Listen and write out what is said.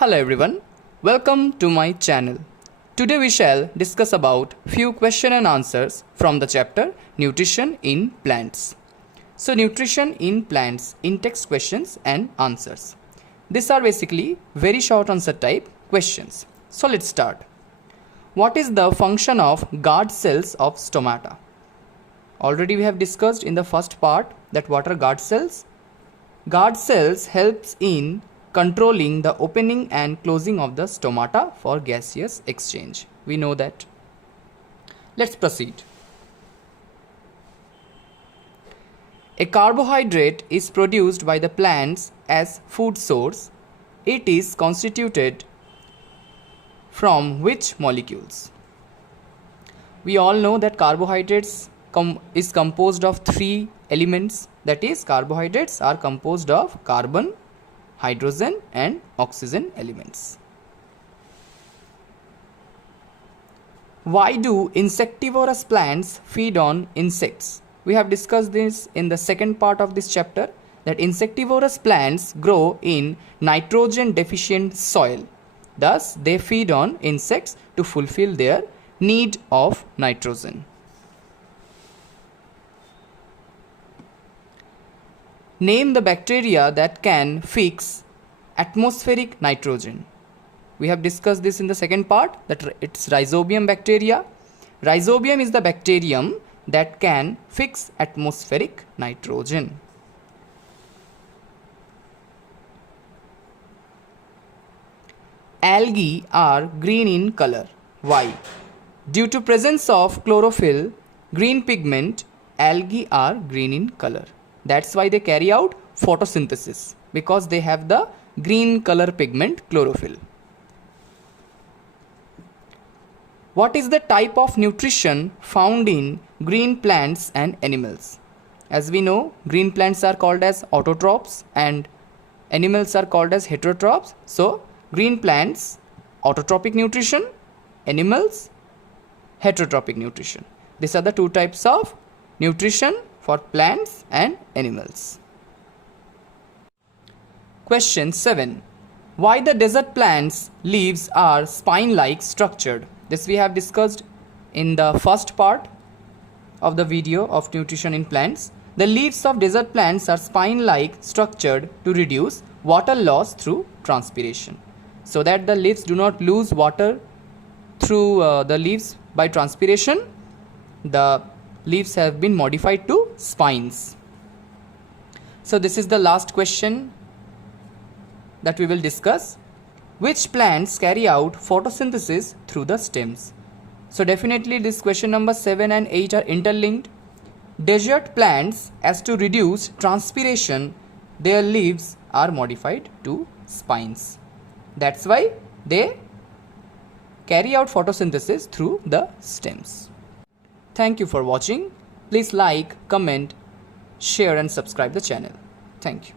Hello everyone, welcome to my channel. Today we shall discuss about few question and answers from the chapter Nutrition in Plants. So nutrition in plants in text questions and answers. These are basically very short answer type questions. So let's start. What is the function of guard cells of stomata? Already we have discussed in the first part that what are guard cells. Guard cells helps in controlling the opening and closing of the stomata for gaseous exchange. We know that. Let's proceed. A carbohydrate is produced by the plants as food source. It is constituted from which molecules? We all know that carbohydrates is composed of three elements. That is, carbohydrates are composed of carbon, hydrogen and oxygen elements. Why do insectivorous plants feed on insects? We have discussed this in the second part of this chapter, that insectivorous plants grow in nitrogen deficient soil. Thus, they feed on insects to fulfill their need of nitrogen. Name the bacteria that can fix atmospheric nitrogen. We have discussed this in the second part, that it's rhizobium bacteria. Rhizobium is the bacterium that can fix atmospheric nitrogen. Algae are green in color. Why? Due to presence of chlorophyll, green pigment, algae are green in color. That's why they carry out photosynthesis, because they have the green color pigment chlorophyll. What is the type of nutrition found in green plants and animals? As we know, green plants are called as autotrophs and animals are called as heterotrophs. So, green plants, autotrophic nutrition, animals, heterotrophic nutrition. These are the two types of nutrition for plants and animals. Question 7. Why the desert plants' leaves are spine-like structured? This we have discussed in the first part of the video of nutrition in plants. The leaves of desert plants are spine-like structured to reduce water loss through transpiration. So that the leaves do not lose water through the leaves by transpiration, the leaves have been modified to spines. So this is the last question that we will discuss. Which plants carry out photosynthesis through the stems? So definitely this question number 7 and 8 are interlinked. Desert plants, as to reduce transpiration, their leaves are modified to spines. That's why they carry out photosynthesis through the stems. Thank you for watching. Please like, comment, share and subscribe the channel. Thank you.